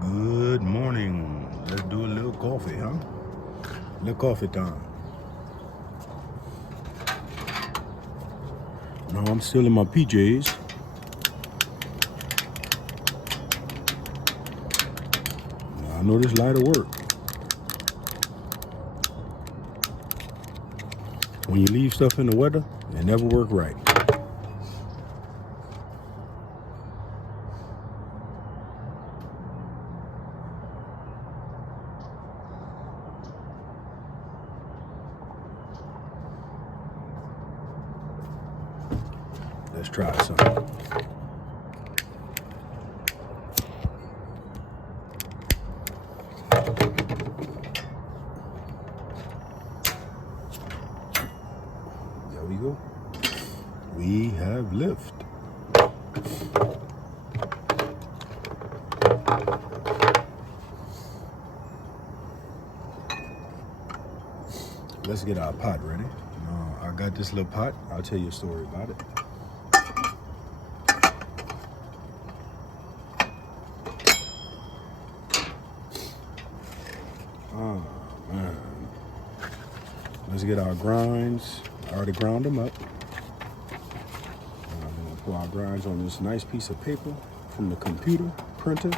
Good morning. Let's do a little coffee, huh? Little coffee time. No, I'm still in my PJs. I know this light will work. When you leave stuff in the weather, it never work right. Let's try something. There we go. We have lift. Let's get our pot ready. I got this little pot. I'll tell you a story about it. Oh, man. Let's get our grinds. I already ground them up. I'm going to pour our grinds on this nice piece of paper from the computer printer.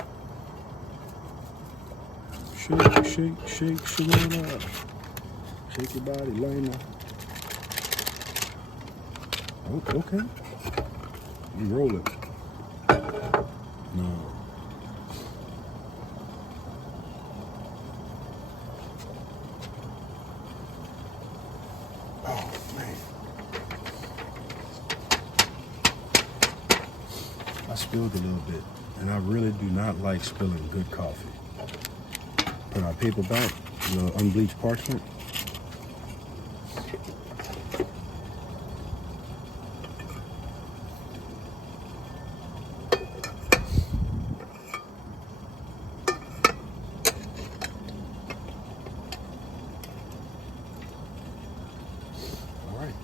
Shake, shake, shake, shake it up. Shake your body, Lena. Oh, okay. You rolling. No. Oh, man. I spilled a little bit, and I really do not like spilling good coffee. Put our paper back, a little unbleached parchment. All right.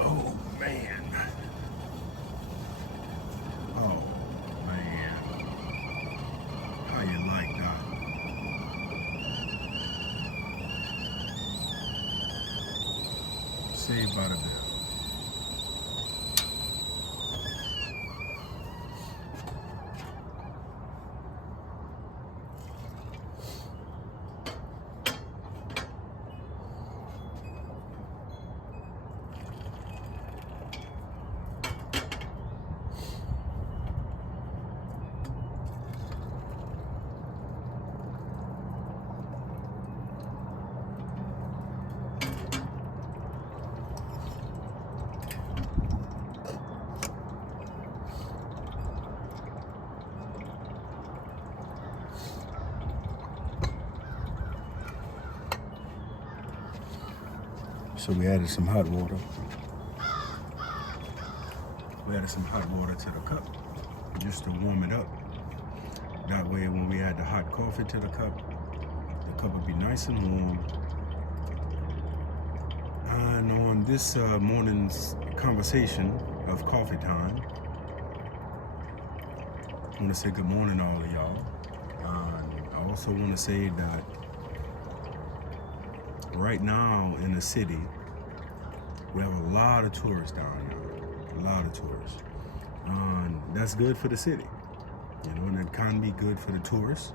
Oh, man. Oh, man. How you like that? Saved by the bell. So we added some hot water. We added some hot water to the cup just to warm it up. That way when we add the hot coffee to the cup will be nice and warm. And on this morning's conversation of coffee time, I want to say good morning to all of y'all. I also want to say that right now in the city, we have a lot of tourists down here. A lot of tourists. That's good for the city, and it can be good for the tourists.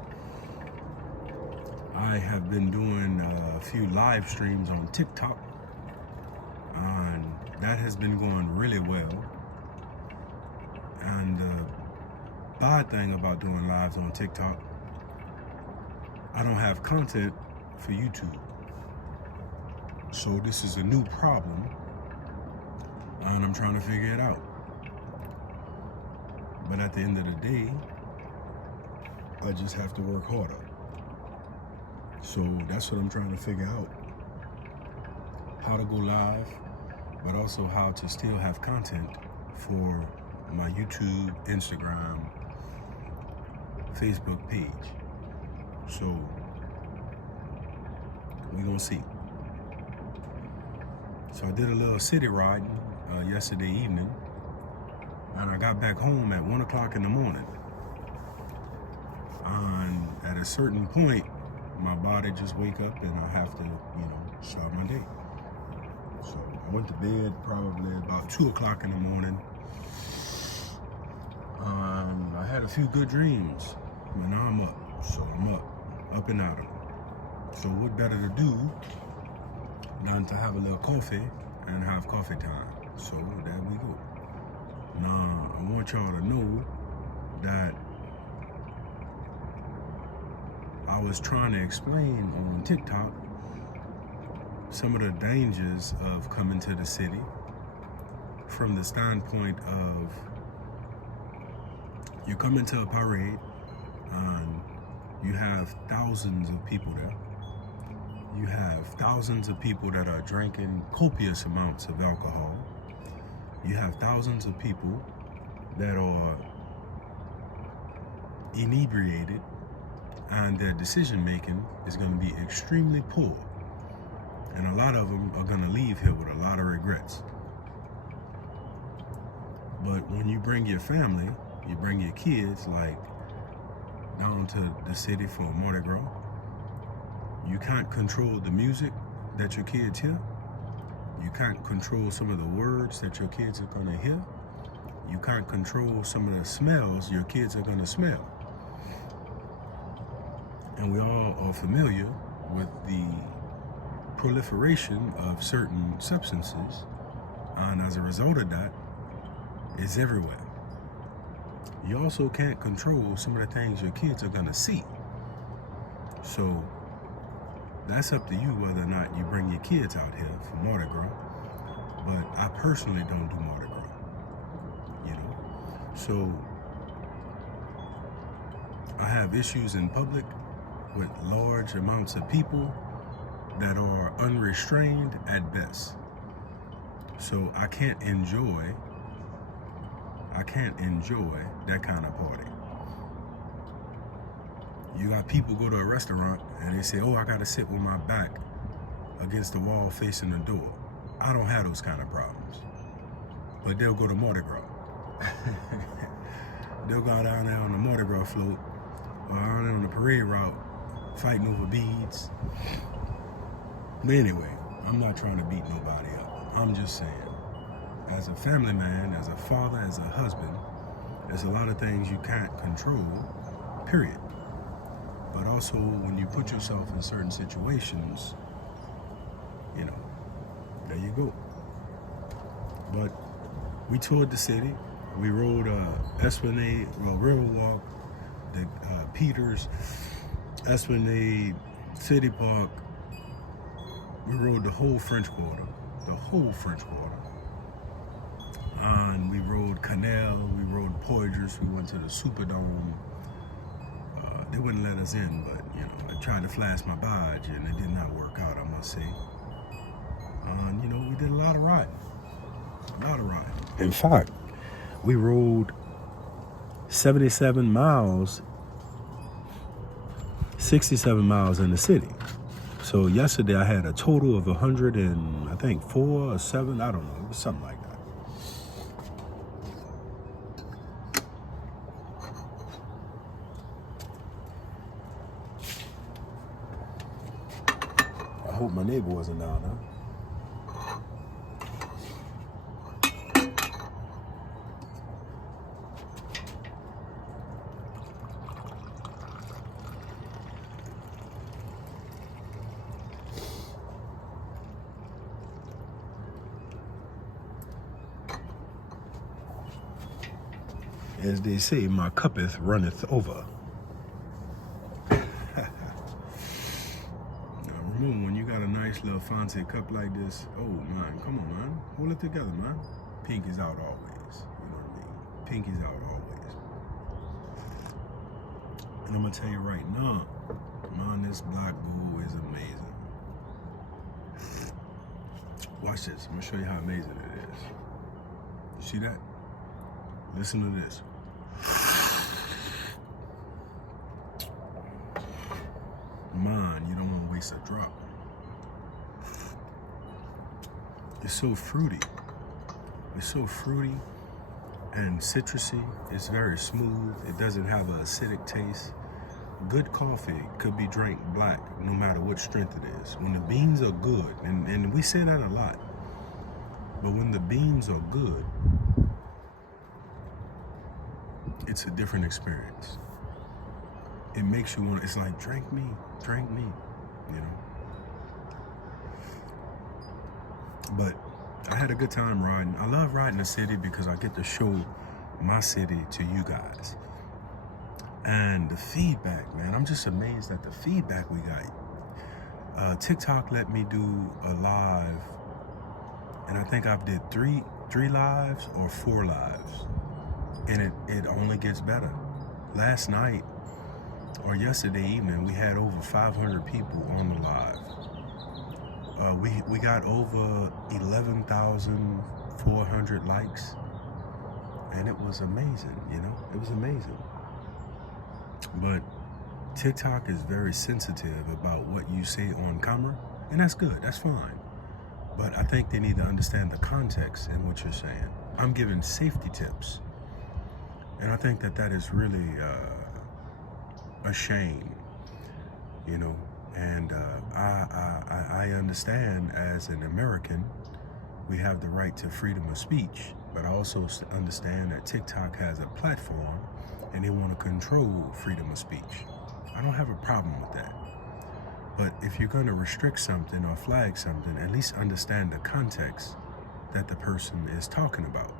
I have been doing a few live streams on TikTok, and that has been going really well. And the bad thing about doing lives on TikTok, I don't have content for YouTube. So this is a new problem, and I'm trying to figure it out. But at the end of the day, I just have to work harder. So that's what I'm trying to figure out. How to go live, but also how to still have content for my YouTube, Instagram, Facebook page. So we're gonna see. So I did a little city riding yesterday evening. And I got back home at 1 o'clock in the morning. And at a certain point, my body just wake up and I have to, start my day. So I went to bed probably about 2 o'clock in the morning. I had a few good dreams, but now I'm up. So I'm up and out of it. So what better to do than to have a little coffee and have coffee time. So there we go. Now, I want y'all to know that I was trying to explain on TikTok some of the dangers of coming to the city from the standpoint of you come into a parade and you have thousands of people there. You have thousands of people that are drinking copious amounts of alcohol. You have thousands of people that are inebriated, and their decision making is going to be extremely poor. And a lot of them are going to leave here with a lot of regrets. But when you bring your family, you bring your kids, like down to the city for Mardi Gras, you can't control the music that your kids hear. You can't control some of the words that your kids are going to hear. You can't control some of the smells your kids are going to smell. And we all are familiar with the proliferation of certain substances. And as a result of that, it's everywhere. You also can't control some of the things your kids are going to see. So that's up to you whether or not you bring your kids out here for Mardi Gras. But I personally don't do Mardi Gras, So I have issues in public with large amounts of people that are unrestrained at best. So I can't enjoy that kind of party. You got people go to a restaurant and they say, oh, I got to sit with my back against the wall facing the door. I don't have those kind of problems. But they'll go to Mardi Gras. They'll go down there on the Mardi Gras float or down there on the parade route fighting over beads. But anyway, I'm not trying to beat nobody up. I'm just saying, as a family man, as a father, as a husband, there's a lot of things you can't control, period. But also, when you put yourself in certain situations, there you go. But we toured the city. We rode Esplanade, Riverwalk, the Peters, Esplanade, City Park. We rode the whole French Quarter. And we rode Canal, we rode Poydras, we went to the Superdome. They wouldn't let us in, but I tried to flash my badge and it did not work out, I must say. And we did a lot of riding. In fact, we rode 67 miles in the city. So yesterday I had a total of 100 and I think 4 or 7, I don't know, it was something like that. I hope my neighbor wasn't down there. As they say, my cuppeth runneth over. Remember, when you got a nice little fancy cup like this, oh man, come on man, hold it together man. Pink is out always, you know what I mean? Pink is out always. And I'm gonna tell you right now, man, this black gold is amazing. Watch this, I'm gonna show you how amazing it is. You see that? Listen to this. Man, you don't want to waste a drop. It's so fruity. and citrusy. It's very smooth. It doesn't have an acidic taste. Good coffee could be drank black, no matter what strength it is. When the beans are good, and we say that a lot, but when the beans are good, it's a different experience. It makes you want, it's like, drink me, you know. But I had a good time riding. I love riding the city because I get to show my city to you guys. And the feedback, man, I'm just amazed at the feedback we got. TikTok let me do a live, and I think I've did three lives or 4 lives, and it only gets better. Last night or yesterday evening, we had over 500 people on the live. We got over 11,400 likes, and it was amazing, you know? It was amazing. But TikTok is very sensitive about what you say on camera, and that's good, that's fine. But I think they need to understand the context in what you're saying. I'm giving safety tips, and I think that is really a shame, you know? And I understand, as an American, we have the right to freedom of speech, but I also understand that TikTok has a platform and they want to control freedom of speech. I don't have a problem with that. But if you're going to restrict something or flag something, at least understand the context that the person is talking about.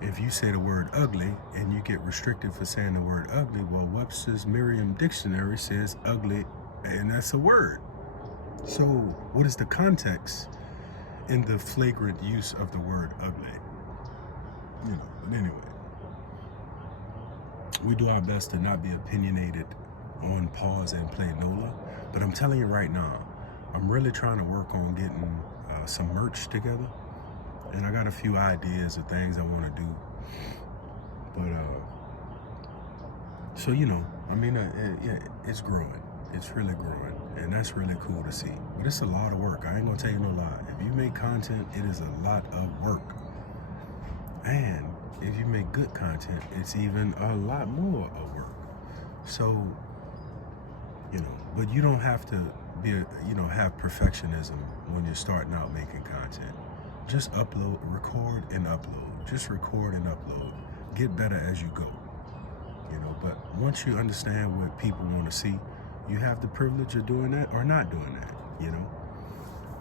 If you say the word ugly and you get restricted for saying the word ugly, well, Webster's Merriam Dictionary says ugly, and that's a word. So what is the context in the flagrant use of the word ugly? You know, but anyway, we do our best to not be opinionated on Pause and Play NOLA, but I'm telling you right now, I'm really trying to work on getting some merch together, and I got a few ideas of things I want to do. But so, you know, I mean, it's growing. It's really growing, and that's really cool to see. But it's a lot of work. I ain't gonna tell you no lie. If you make content, it is a lot of work. And if you make good content, it's even a lot more of work. So, you know, but you don't have to be, you know, have perfectionism when you're starting out making content. Just upload, record and upload. Just record and upload. Get better as you go. You know, but once you understand what people want to see, you have the privilege of doing that or not doing that, you know?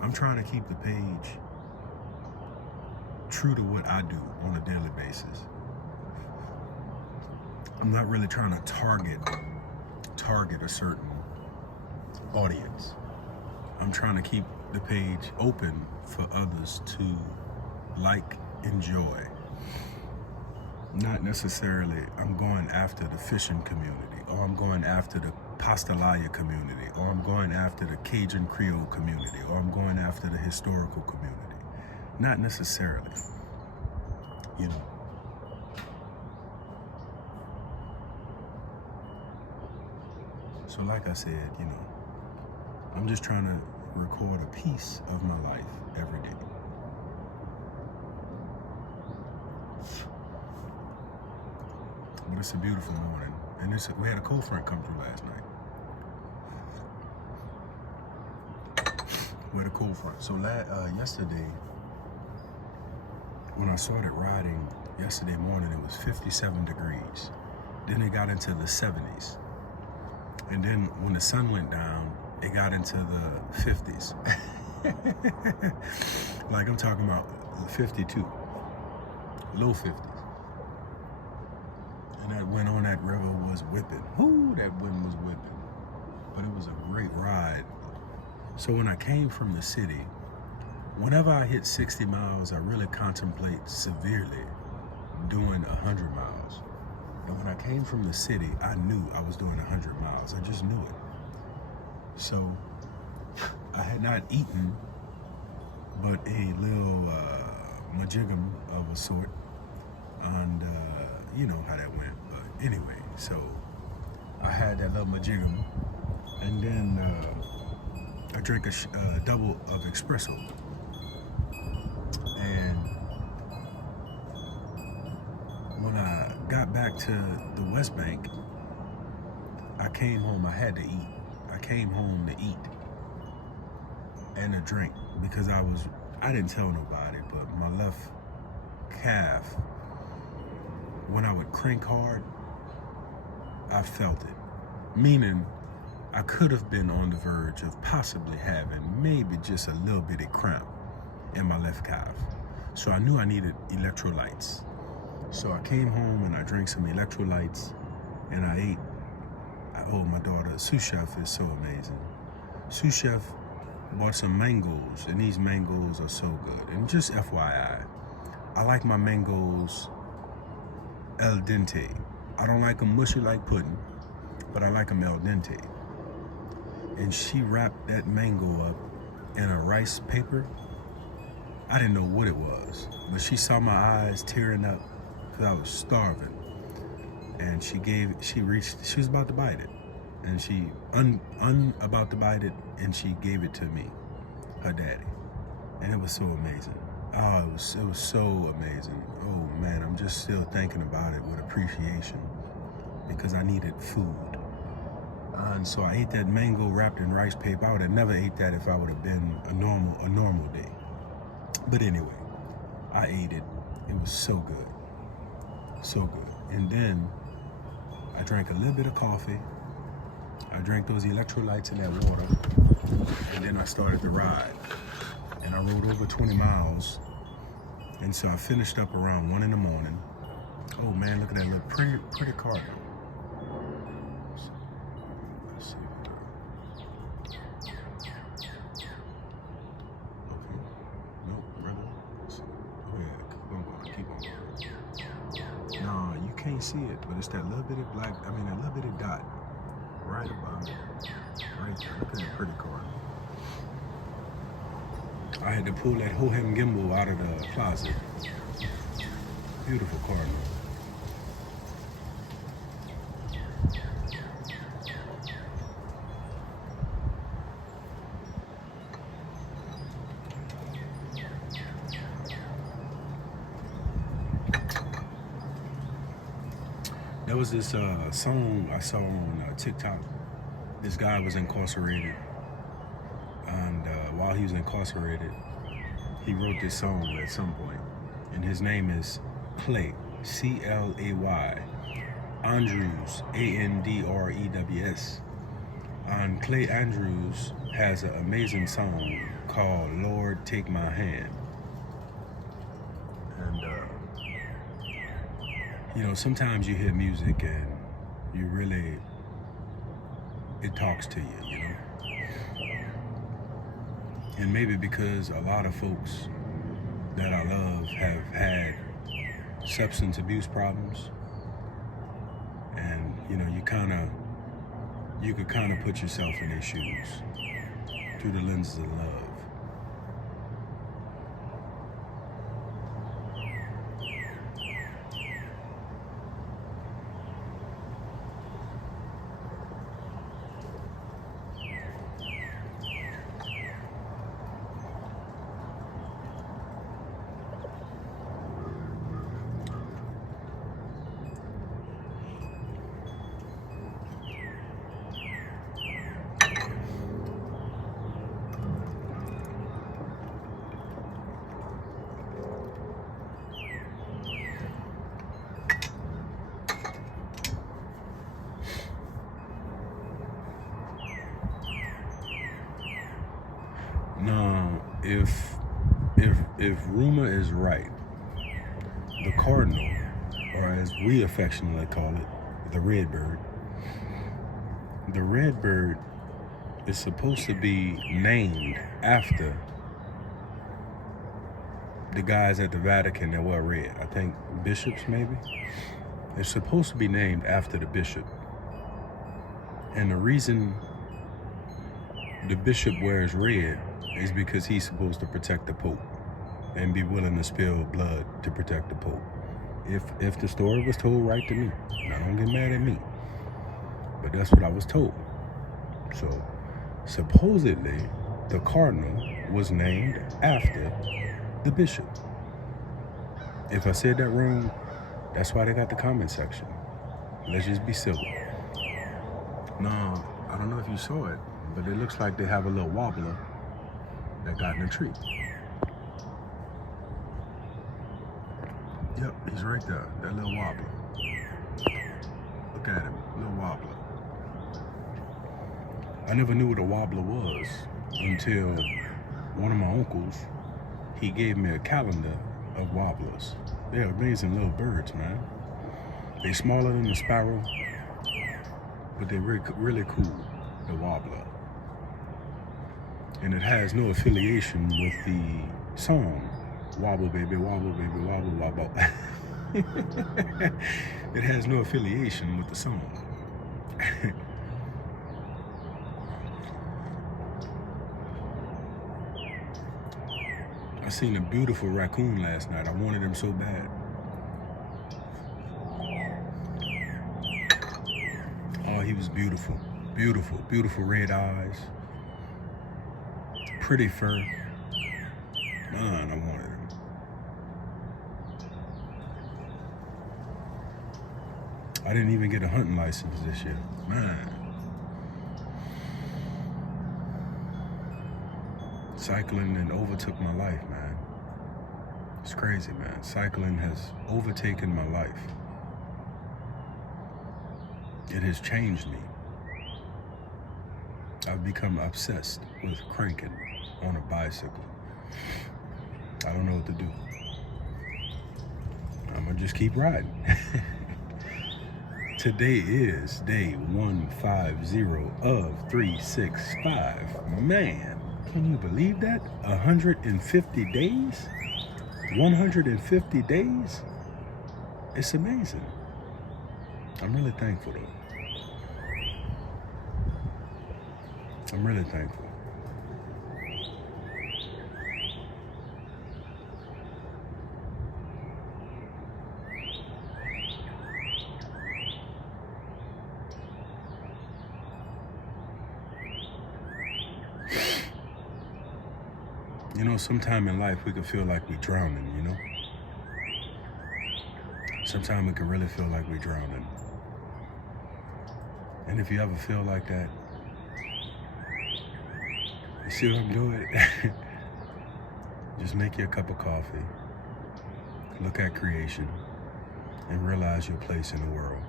I'm trying to keep the page true to what I do on a daily basis. I'm not really trying to target a certain audience. I'm trying to keep the page open for others to like, enjoy. Not necessarily I'm going after the fishing community, or I'm going after the pastelaya community, or I'm going after the Cajun Creole community, or I'm going after the historical community. Not necessarily, you know. So like I said, you know, I'm just trying to record a piece of my life every day. But it's a beautiful morning, and we had a cold front come through last night. We had a cold front. So yesterday, when I started riding yesterday morning, it was 57 degrees. Then it got into the 70s. And then when the sun went down, it got into the 50s. Like I'm talking about 52, low 50s. And that wind on that river was whipping. Whoo, that wind was whipping. But it was a great ride. So when I came from the city, whenever I hit 60 miles, I really contemplate severely doing 100 miles. And when I came from the city, I knew I was doing 100 miles. I just knew it. So I had not eaten but a little majigum of a sort. And you know how that went. But anyway, so I had that little majigum. And then I drank a double of espresso. And got back to the West Bank, I came home. I had to eat. I came home to eat and a drink because I didn't tell nobody, but my left calf, when I would crank hard, I felt it. Meaning, I could have been on the verge of possibly having maybe just a little bitty cramp in my left calf. So I knew I needed electrolytes. So I came home and I drank some electrolytes and I ate. Oh, my daughter, Sous Chef is so amazing. Sous Chef bought some mangoes, and these mangoes are so good. And just FYI, I like my mangoes al dente. I don't like them mushy like pudding, but I like them al dente. And she wrapped that mango up in a rice paper. I didn't know what it was, but she saw my eyes tearing up because I was starving. And she was about to bite it. And she about to bite it, and she gave it to me, her daddy. And it was so amazing. Oh, it was so amazing. Oh man, I'm just still thinking about it with appreciation because I needed food. And so I ate that mango wrapped in rice paper. I would have never ate that if I would have been a normal day. But anyway, I ate it. It was so good. So good. And then I drank a little bit of coffee. I drank those electrolytes in that water. And then I started the ride. And I rode over 20 miles. And so I finished up around 1 in the morning. Oh man, look at that little pretty cardinal. Let's see. Okay. Nope, brother. Oh yeah, keep on going. No, you can't see it, but it's that little bitty that little bitty dot right above it. Right there. Look at that pretty cardinal. I had to pull that Hohem gimbal out of the closet. Beautiful cardinal. There was this song I saw on TikTok. This guy was incarcerated. And while he was incarcerated, he wrote this song at some point. And his name is Clay, C-L-A-Y, Andrews, A-N-D-R-E-W-S. And Clay Andrews has an amazing song called Lord Take My Hand. And, sometimes you hear music and it talks to you, you know? And maybe because a lot of folks that I love have had substance abuse problems, and you could kind of put yourself in their shoes through the lenses of love. Now, if rumor is right, the cardinal, or as we affectionately call it, the redbird is supposed to be named after the guys at the Vatican that wear red. I think bishops, maybe. It's supposed to be named after the bishop. And the reason the bishop wears red is because he's supposed to protect the Pope and be willing to spill blood to protect the Pope. If the story was told right to me, now don't get mad at me, but that's what I was told. So supposedly the cardinal was named after the bishop. If I said that wrong, That's why they got the comment section. Let's just be civil. Now, I don't know if you saw it, but it looks like they have a little wobbler that got in a tree. Yep, he's right there, that little wobbler. Look at him, little wobbler. I never knew what a wobbler was until one of my uncles, he gave me a calendar of wobblers. They're amazing little birds, man. They're smaller than the sparrow, but they're really cool, the wobbler. And it has no affiliation with the song, Wobble Baby, Wobble Baby, Wobble Wobble. It has no affiliation with the song. I seen a beautiful raccoon last night. I wanted him so bad. Oh, he was beautiful. Beautiful, beautiful red eyes. Pretty fur. Man, I wanted him. I didn't even get a hunting license this year. Man. Cycling and overtook my life, man. It's crazy, man. Cycling has overtaken my life. It has changed me. I've become obsessed with cranking on a bicycle. I don't know what to do. I'm gonna just keep riding. Today is day 150 of 365. Man, can you believe that? 150 days? 150 days? It's amazing. I'm really thankful though. I'm really thankful. You know, sometime in life we can feel like we're drowning, you know? Sometimes we can really feel like we're drowning. And if you ever feel like that, you see what I'm doing? Just make you a cup of coffee, look at creation, and realize your place in the world.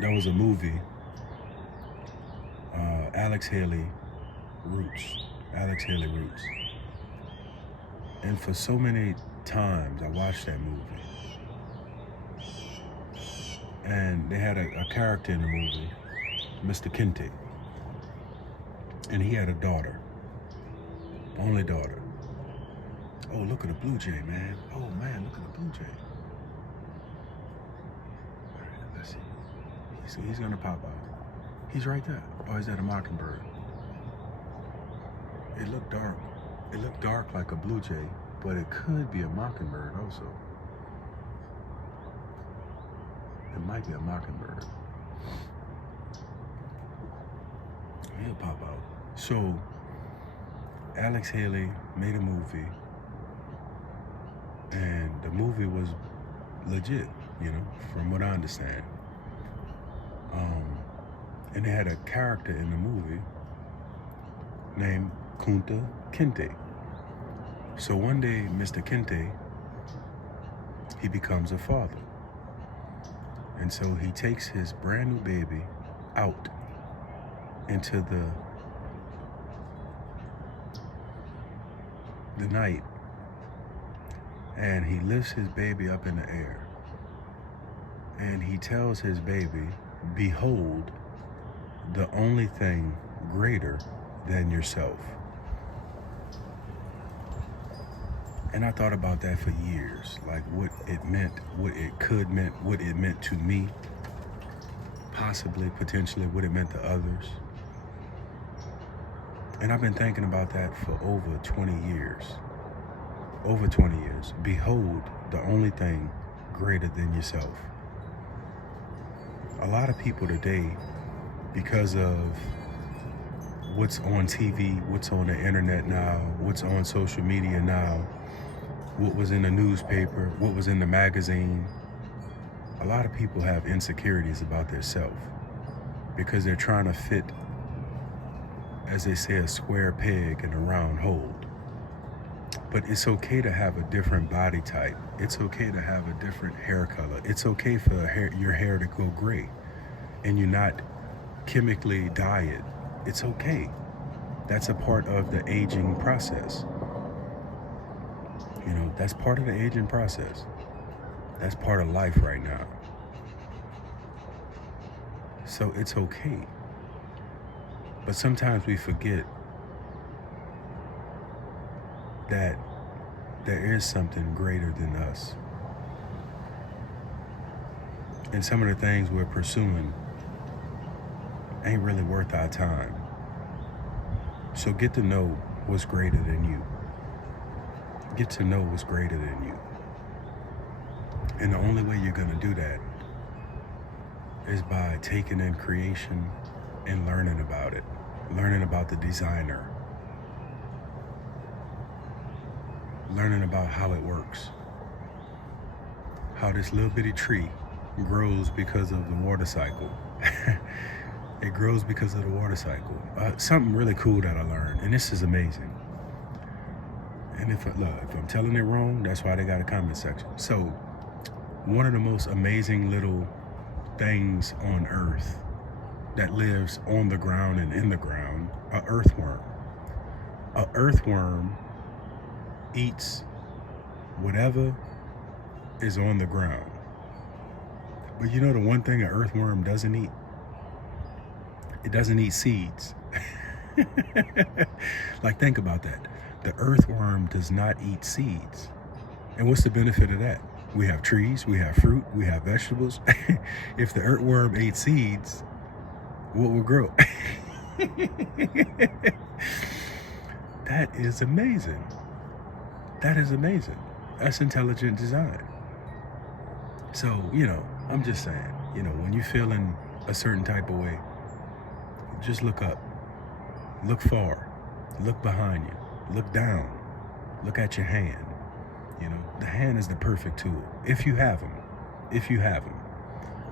There was a movie, Alex Haley Roots. And for so many times I watched that movie. And they had a character in the movie, Mr. Kente. And he had a daughter, only daughter. Oh, look at the blue jay, man. Oh man, look at the blue jay. All right, let's see. He's gonna pop out. He's right there. Or is that a mockingbird? It looked dark. It looked dark like a blue jay, but it could be a mockingbird also. It might be a mockingbird. He'll pop out. So, Alex Haley made a movie, and the movie was legit, you know, from what I understand. And they had a character in the movie named Kunta Kinte. So one day, Mr. Kinte, he becomes a father. And so he takes his brand new baby out into the night, and he lifts his baby up in the air, and he tells his baby, behold, the only thing greater than yourself. And I thought about that for years, like what it meant, what it could meant, what it meant to me, possibly, potentially, what it meant to others. And I've been thinking about that for over 20 years. Over 20 years. Behold, the only thing greater than yourself. A lot of people today, because of what's on TV, what's on the internet now, what's on social media now, what was in the newspaper, what was in the magazine. A lot of people have insecurities about their self because they're trying to fit, as they say, a square peg in a round hole. But it's okay to have a different body type. It's okay to have a different hair color. It's okay for your hair to go gray and you not chemically dye it. It's okay. That's a part of the aging process. You know, that's part of the aging process. That's part of life right now. So it's okay. But sometimes we forget that there is something greater than us. And some of the things we're pursuing ain't really worth our time. So get to know what's greater than you. Get to know what's greater than you. And the only way you're gonna do that is by taking in creation and learning about it. Learning about the designer. Learning about how it works. How this little bitty tree grows because of the water cycle. It grows because of the water cycle. Something really cool that I learned, and this is amazing. And if I'm telling it wrong, that's why they got a comment section. So, one of the most amazing little things on Earth that lives on the ground and in the ground, an earthworm. An earthworm eats whatever is on the ground. But you know the one thing an earthworm doesn't eat? It doesn't eat seeds. Like, think about that. The earthworm does not eat seeds. And what's the benefit of that? We have trees, we have fruit, we have vegetables. If the earthworm ate seeds, what would grow? That is amazing. That is amazing. That's intelligent design. So, you know, I'm just saying, you know, when you're feeling a certain type of way, just look up, look far, look behind you, look down, look at your hand. You know, the hand is the perfect tool. If you have them.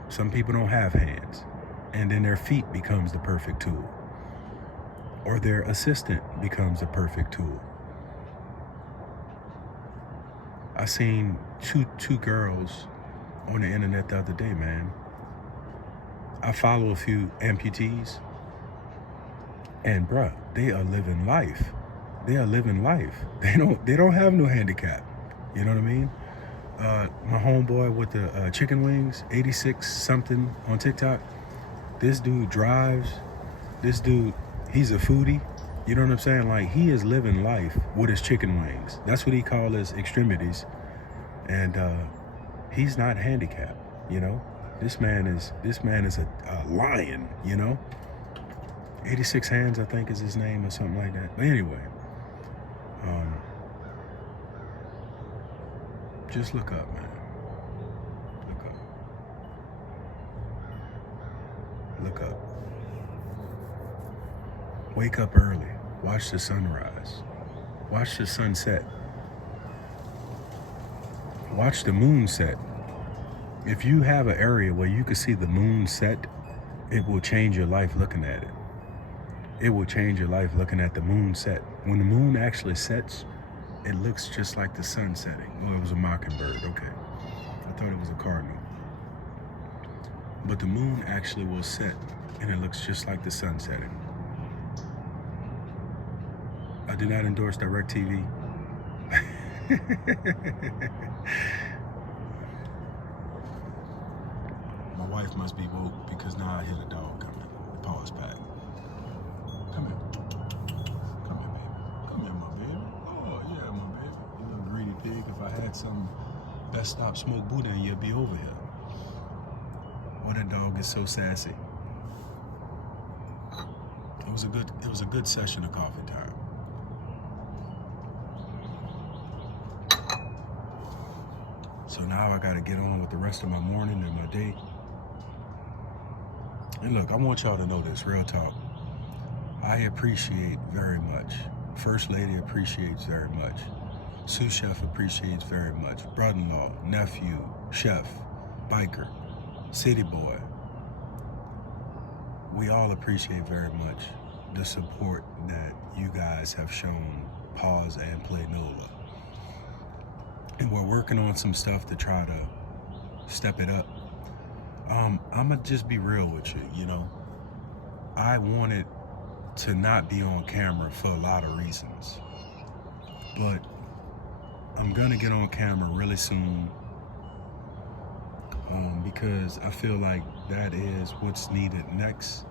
Some people don't have hands, and then their feet becomes the perfect tool. Or their assistant becomes the perfect tool. I seen two girls on the internet the other day, man. I follow a few amputees, and bruh, they are living life. They are living life. They don't have no handicap. You know what I mean? My homeboy with the chicken wings, 86 something on TikTok. This dude drives. This dude, he's a foodie. You know what I'm saying? Like, he is living life with his chicken wings. That's what he calls his extremities. And he's not handicapped, you know? This man is a lion, you know? 86 Hands, I think, is his name or something like that. But anyway, just look up, man. Look up. Look up. Wake up early. Watch the sunrise. Watch the sunset. Watch the moon set. If you have an area where you can see the moon set, it will change your life looking at it. It will change your life looking at the moon set. When the moon actually sets, it looks just like the sun setting. Oh, it was a mockingbird, okay. I thought it was a cardinal. But the moon actually will set, and it looks just like the sun setting. I do not endorse DirecTV. My wife must be woke because now I hear the dog coming. The pause pad. Come here. Come here, baby. Come here, my baby. Oh, yeah, my baby. You little greedy pig. If I had some Best Stop Smoke Buddha, you'd be over here. Oh, that dog is so sassy. It was a good session of coffee time. So now I gotta get on with the rest of my morning and my day. And look, I want y'all to know this, real talk. I appreciate very much. First Lady appreciates very much. Sous Chef appreciates very much. Brother-in-law, nephew, chef, biker, city boy. We all appreciate very much the support that you guys have shown Pause and Play NOLA. And we're working on some stuff to try to step it up. I'm gonna just be real with you, you know. I wanted to not be on camera for a lot of reasons, but I'm gonna get on camera really soon, because I feel like that is what's needed next.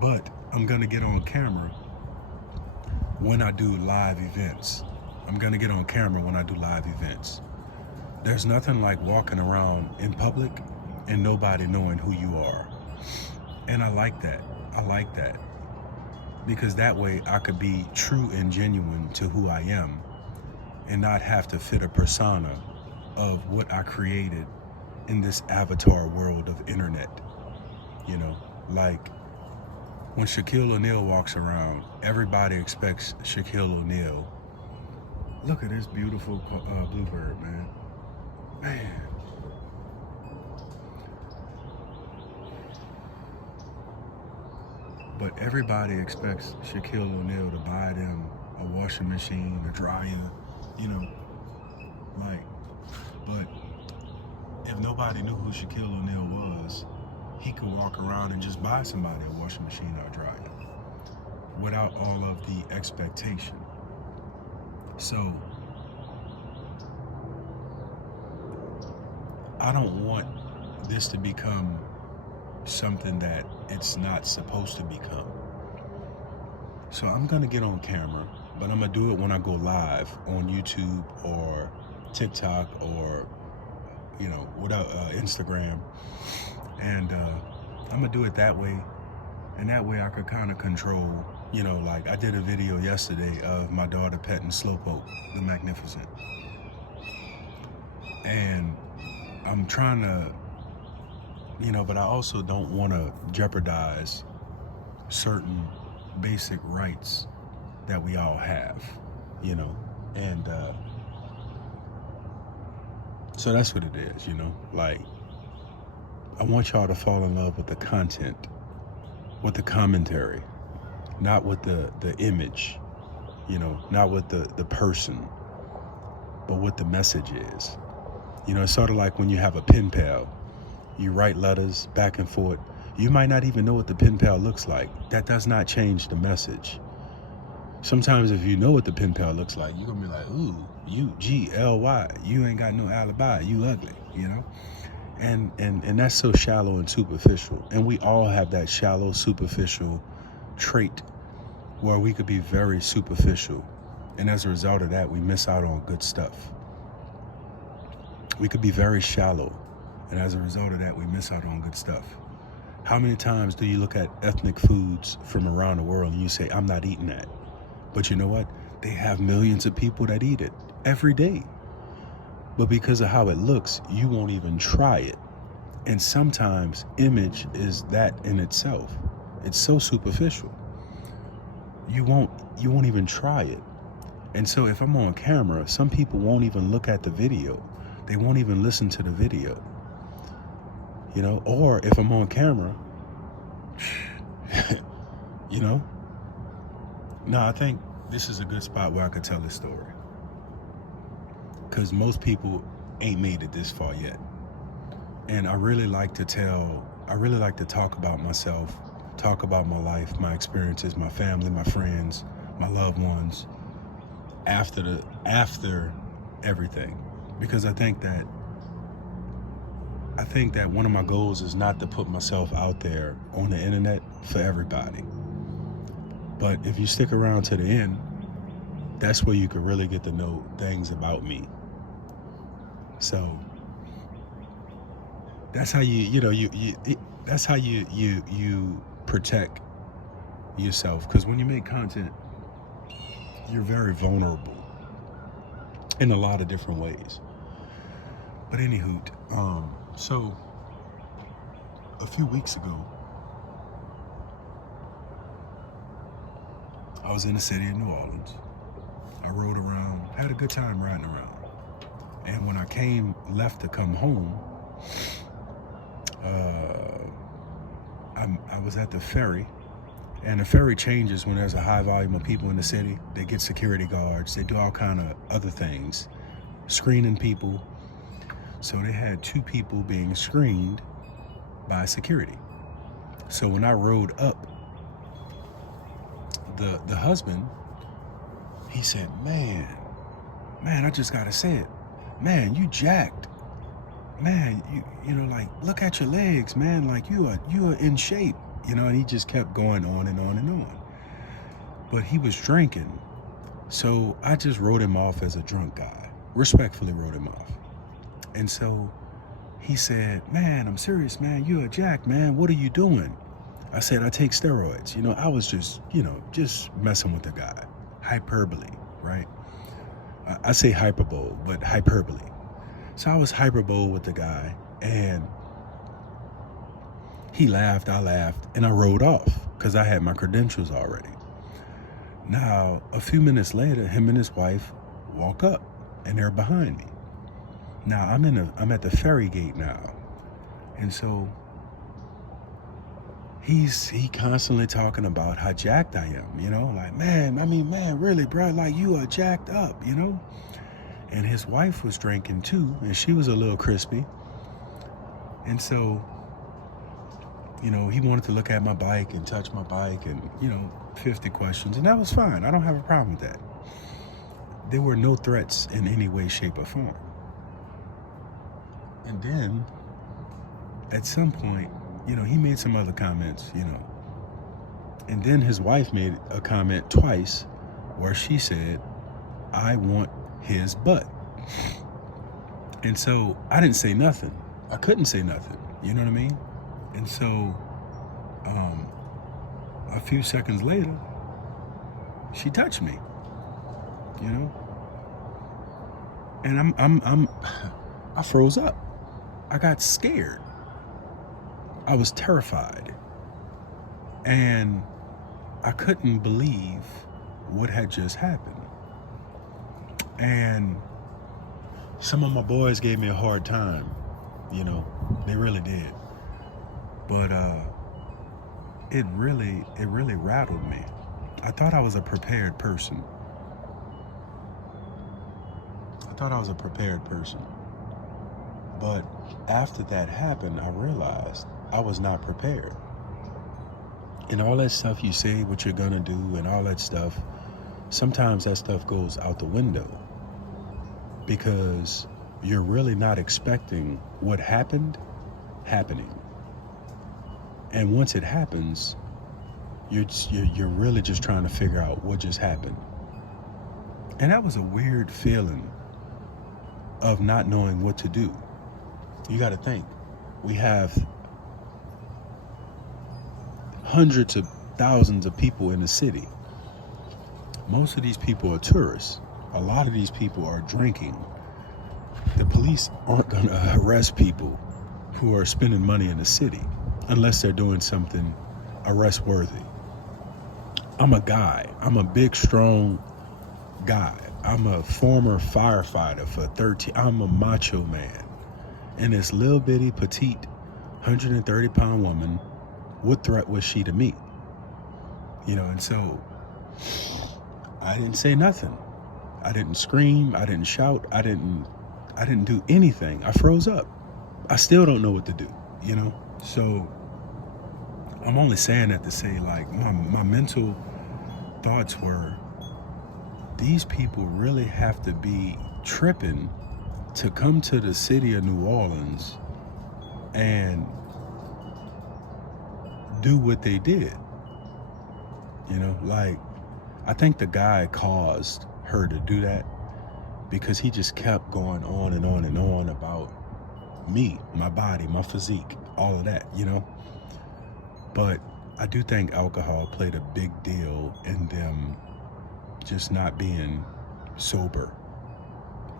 But I'm gonna get on camera when I do live events. I'm gonna get on camera when I do live events. There's nothing like walking around in public and nobody knowing who you are. And I like that. I like that. Because that way I could be true and genuine to who I am and not have to fit a persona of what I created in this avatar world of internet. You know, like when Shaquille O'Neal walks around, everybody expects Shaquille O'Neal. Look at this beautiful bluebird, man. Man. But everybody expects Shaquille O'Neal to buy them a washing machine, a dryer, you know, like, but if nobody knew who Shaquille O'Neal was, he could walk around and just buy somebody a washing machine or a dryer without all of the expectation. So I don't want this to become something that it's not supposed to become. So I'm gonna get on camera, but I'm gonna do it when I go live on YouTube or TikTok or, you know, without Instagram. And I'm gonna do it that way. And that way I could kind of control, you know, like I did a video yesterday of my daughter petting Slowpoke, the Magnificent. And I'm trying to, you know, but I also don't want to jeopardize certain basic rights that we all have, you know. And so that's what it is, you know. Like, I want y'all to fall in love with the content, with the commentary, not with the image, you know, not with the person, but what the message is. You know, it's sort of like when you have a pen pal. You write letters back and forth. You might not even know what the pen pal looks like. That does not change the message. Sometimes if you know what the pen pal looks like, you're going to be like, ooh, you G-L-Y. You ain't got no alibi. You ugly, you know? And that's so shallow and superficial. And we all have that shallow, superficial trait where we could be very superficial. And as a result of that, we miss out on good stuff. We could be very shallow. And as a result of that, we miss out on good stuff. How many times do you look at ethnic foods from around the world and you say, I'm not eating that? But you know what? They have millions of people that eat it every day. But because of how it looks, you won't even try it. And sometimes image is that in itself. It's so superficial. You won't even try it. And so if I'm on camera, some people won't even look at the video. They won't even listen to the video. You know, or if I'm on camera, you know. No, I think this is a good spot where I could tell this story. Because most people ain't made it this far yet. And I really like to talk about myself, talk about my life, my experiences, my family, my friends, my loved ones, after everything. Because I think that one of my goals is not to put myself out there on the internet for everybody. But if you stick around to the end, that's where you can really get to know things about me. So that's how that's how you protect yourself. Because when you make content, you're very vulnerable in a lot of different ways. But anywho, so a few weeks ago, I was in the city of New Orleans, I rode around, had a good time riding around. And when I left to come home, I was at the ferry. And the ferry changes when there's a high volume of people in the city. They get security guards. They do all kind of other things, screening people. So they had 2 people being screened by security. So when I rode up, the husband, he said, man, I just gotta say it. Man, you jacked. Man, you know, like, look at your legs, man. Like, you are in shape. You know, and he just kept going on and on and on. But he was drinking. So I just wrote him off as a drunk guy. Respectfully wrote him off. And so he said, man, I'm serious, man. You're a jack, man. What are you doing? I said, I take steroids. You know, I was just messing with the guy. Hyperbole, right? I say hyperbole, but hyperbole. So I was hyperbole with the guy, and he laughed, I laughed, and I rode off because I had my credentials already. Now, a few minutes later, him and his wife walk up, and they're behind me. Now, I'm at the ferry gate now, and so he constantly talking about how jacked I am, you know, like, man, really, bro, like, you are jacked up, you know. And his wife was drinking too, and she was a little crispy, and so, you know, he wanted to look at my bike and touch my bike and, 50 questions. And that was fine. I don't have a problem with that. There were no threats in any way, shape, or form. And then, at some point, he made some other comments, And then his wife made a comment twice where she said, I want his butt. And so I didn't say nothing. I couldn't say nothing. You know what I mean? And so, a few seconds later, she touched me, and I froze up. I got scared. I was terrified, and I couldn't believe what had just happened. And some of my boys gave me a hard time, they really did. But it really rattled me. I thought I was a prepared person. But after that happened, I realized I was not prepared. And all that stuff you say, what you're gonna do, and all that stuff, sometimes that stuff goes out the window because you're really not expecting what happening. And once it happens, you're really just trying to figure out what just happened. And that was a weird feeling of not knowing what to do. You got to think, we have hundreds of thousands of people in the city. Most of these people are tourists. A lot of these people are drinking. The police aren't going to arrest people who are spending money in the city unless they're doing something arrest worthy. I'm a guy. I'm a big, strong guy. I'm a former firefighter for 13. I'm a macho man. And this little bitty, petite, 130-pound woman, what threat was she to me? And so I didn't say nothing. I didn't scream. I didn't shout. I didn't do anything. I froze up. I still don't know what to do, So I'm only saying that to say, like, my mental thoughts were, these people really have to be tripping to come to the city of New Orleans and do what they did. Like, I think the guy caused her to do that because he just kept going on and on and on about me, my body, my physique, all of that, But I do think alcohol played a big deal in them just not being sober.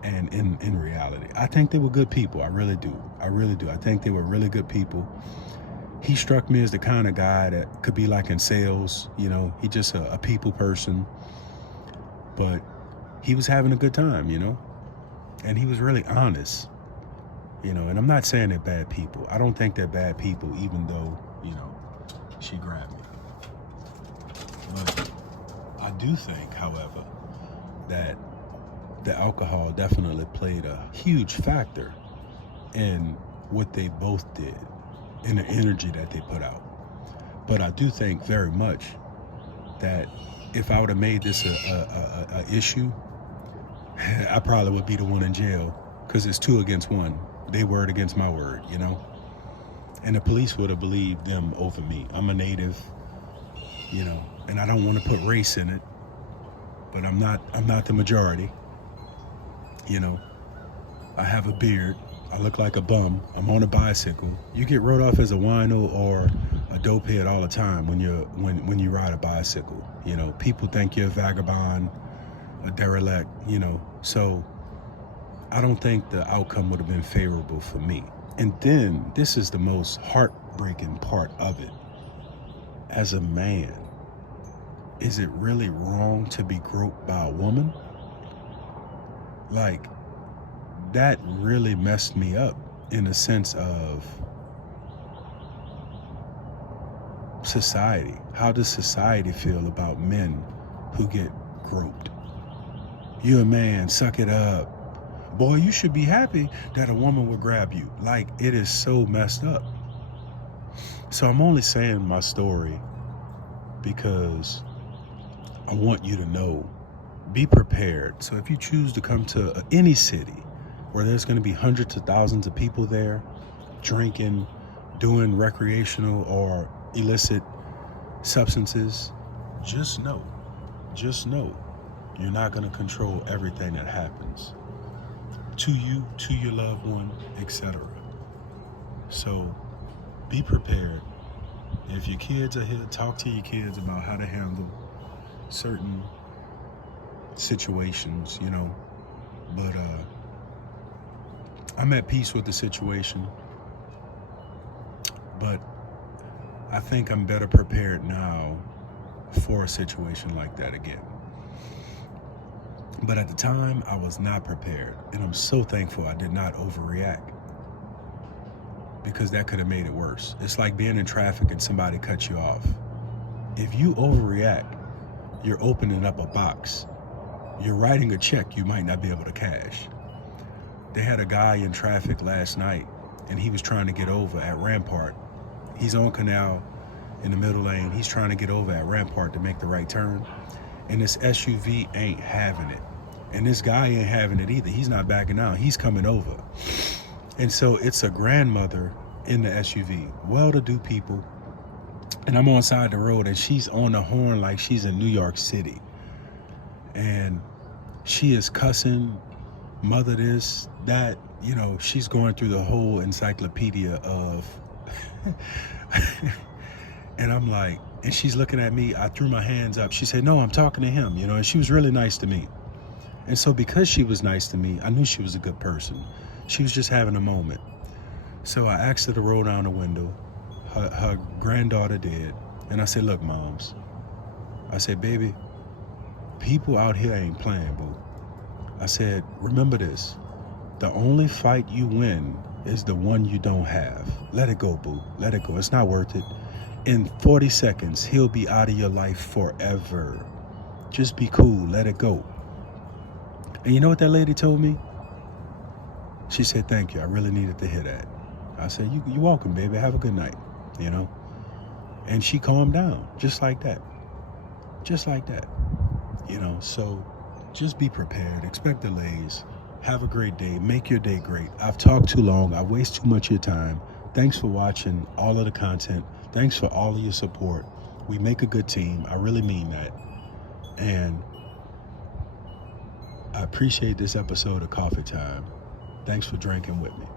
And in reality, I think they were good people. I really do. I think they were really good people. He struck me as the kind of guy that could be like in sales, he just a people person. But he was having a good time, and he was really honest, and I'm not saying they're bad people. I don't think they're bad people, even though, she grabbed me. But I do think, however, that the alcohol definitely played a huge factor in what they both did, in the energy that they put out. But I do think very much that if I would have made this a issue, I probably would be the one in jail, because it's 2 against 1. They word against my word, and the police would have believed them over me. I'm a native, and I don't want to put race in it, but I'm not the majority. I have a beard. I look like a bum. I'm on a bicycle. You get wrote off as a wino or a dopehead all the time when you ride a bicycle. People think you're a vagabond, a derelict. So I don't think the outcome would have been favorable for me. And then this is the most heartbreaking part of it. As a man, is it really wrong to be groped by a woman? Like, that really messed me up in the sense of society. How does society feel about men who get groped? You a man, suck it up. Boy, you should be happy that a woman will grab you. Like, it is so messed up. So I'm only saying my story because I want you to know, be prepared. So if you choose to come to any city where there's going to be hundreds of thousands of people there drinking, doing recreational or illicit substances, just know, you're not going to control everything that happens to you, to your loved one, etc. So be prepared. If your kids are here, talk to your kids about how to handle certain situations, but I'm at peace with the situation, but I think I'm better prepared now for a situation like that again. But at the time, I was not prepared, and I'm so thankful I did not overreact, because that could have made it worse. It's like being in traffic and somebody cuts you off. If you overreact, you're opening up a box. You're writing a check you might not be able to cash. They had a guy in traffic last night, and he was trying to get over at Rampart. He's on Canal in the middle lane. He's trying to get over at Rampart to make the right turn, and this SUV ain't having it. And this guy ain't having it either. He's not backing out. He's coming over. And so it's a grandmother in the SUV, well-to-do people, and I'm on the side of the road, and she's on the horn like she's in New York City. And she is cussing, mother this, that, she's going through the whole encyclopedia of, and I'm like, and she's looking at me. I threw my hands up. She said, no, I'm talking to him, and she was really nice to me. And so because she was nice to me, I knew she was a good person. She was just having a moment. So I asked her to roll down the window. Her granddaughter did. And I said, look, moms. I said, baby, people out here ain't playing, boo. I said, remember this. The only fight you win is the one you don't have. Let it go, boo. Let it go. It's not worth it. In 40 seconds, he'll be out of your life forever. Just be cool. Let it go. And you know what that lady told me? She said, thank you. I really needed to hear that. I said, you're welcome, baby. Have a good night, And she calmed down just like that. Just like that. So just be prepared. Expect delays. Have a great day. Make your day great. I've talked too long. I've wasted too much of your time. Thanks for watching all of the content. Thanks for all of your support. We make a good team. I really mean that. And I appreciate this episode of Coffee Time. Thanks for drinking with me.